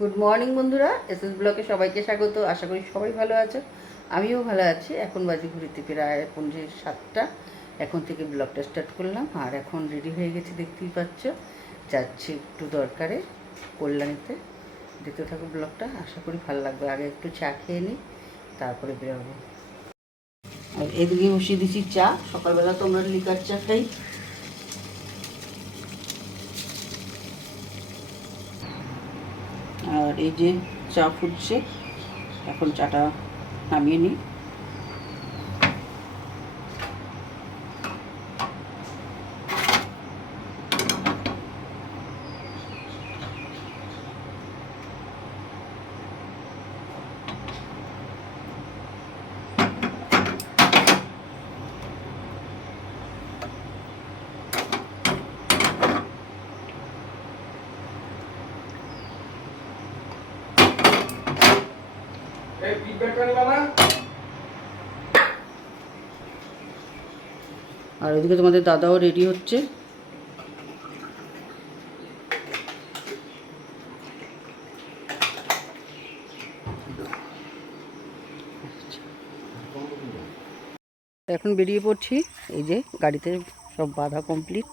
Good morning বন্ধুরা। S S ব্লকে সবাইকে স্বাগত। আশা করি সবাই ভালো আছে। আমিও ভালো আছি। এখন বাজে ঘুরিতে প্রায় এখন যে সাতটা। এখন থেকে ব্লগটা স্টার্ট করলাম। আর এখন রেডি হয়ে গেছে, দেখতেই পাচ্ছ। যাচ্ছি একটু দরকারে, কল্যাণীতে। দেখতে থাকো ব্লগটা। আশা করি ভালো লাগবে। আগে একটু চা খেয়ে নিই, তারপরে বেরোবো। আর এদিকে বসিয়ে দিচ্ছি চা। সকালবেলা তো আমরা লিকার চা খাই। আর এই যে চা ফুটছে এখন চাটা নামিয়ে নিই। আর ওইদিকে তোমাদের দাদাও রেডি হচ্ছে। এখন বেরিয়ে পড়ছি, এই যে গাড়িতে সব বাধা কমপ্লিট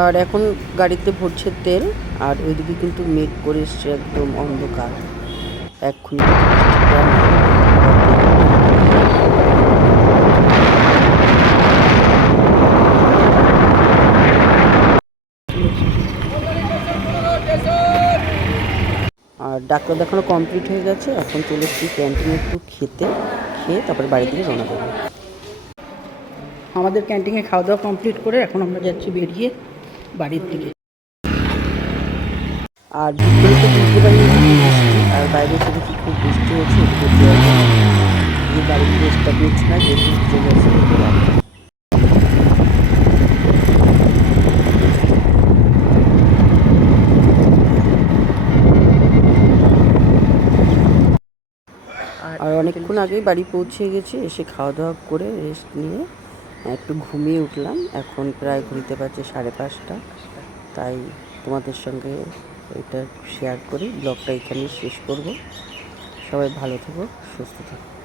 আর এখন গাড়িতে ভরছে তেল আর ওইদিকে কিন্তু মেঘ করে এসছে একদম অন্ধকার। এক্ষুনি আর ডাক্তার দেখানো কমপ্লিট হয়ে গেছে, এখন চলে এসেছি ক্যান্টিনে একটু খেতে, খেয়ে তারপরে বাড়ি থেকে রওনা দেবো আমাদের ক্যান্টিনে খাওয়া দাওয়া কমপ্লিট করে এখন আমরা যাচ্ছি বেরিয়ে বাড়ির দিকে আর আর বাইরে এসে কি খুব বৃষ্টি হচ্ছে একটু জল জমা। গিয়ে বাড়ি থেকে না, যেহেতু চলে অনেকক্ষণ আগেই বাড়ি পৌঁছে গেছি, এসে খাওয়া দাওয়া করে রেস্ট নিয়ে একটু ঘুমিয়ে উঠলাম। এখন প্রায় ঘুরতে পারছে সাড়ে পাঁচটা। তাই তোমাদের সঙ্গে এটা শেয়ার করি। ব্লগটা এখানেই শেষ করব। সবাই ভালো থেকো, সুস্থ থাকো।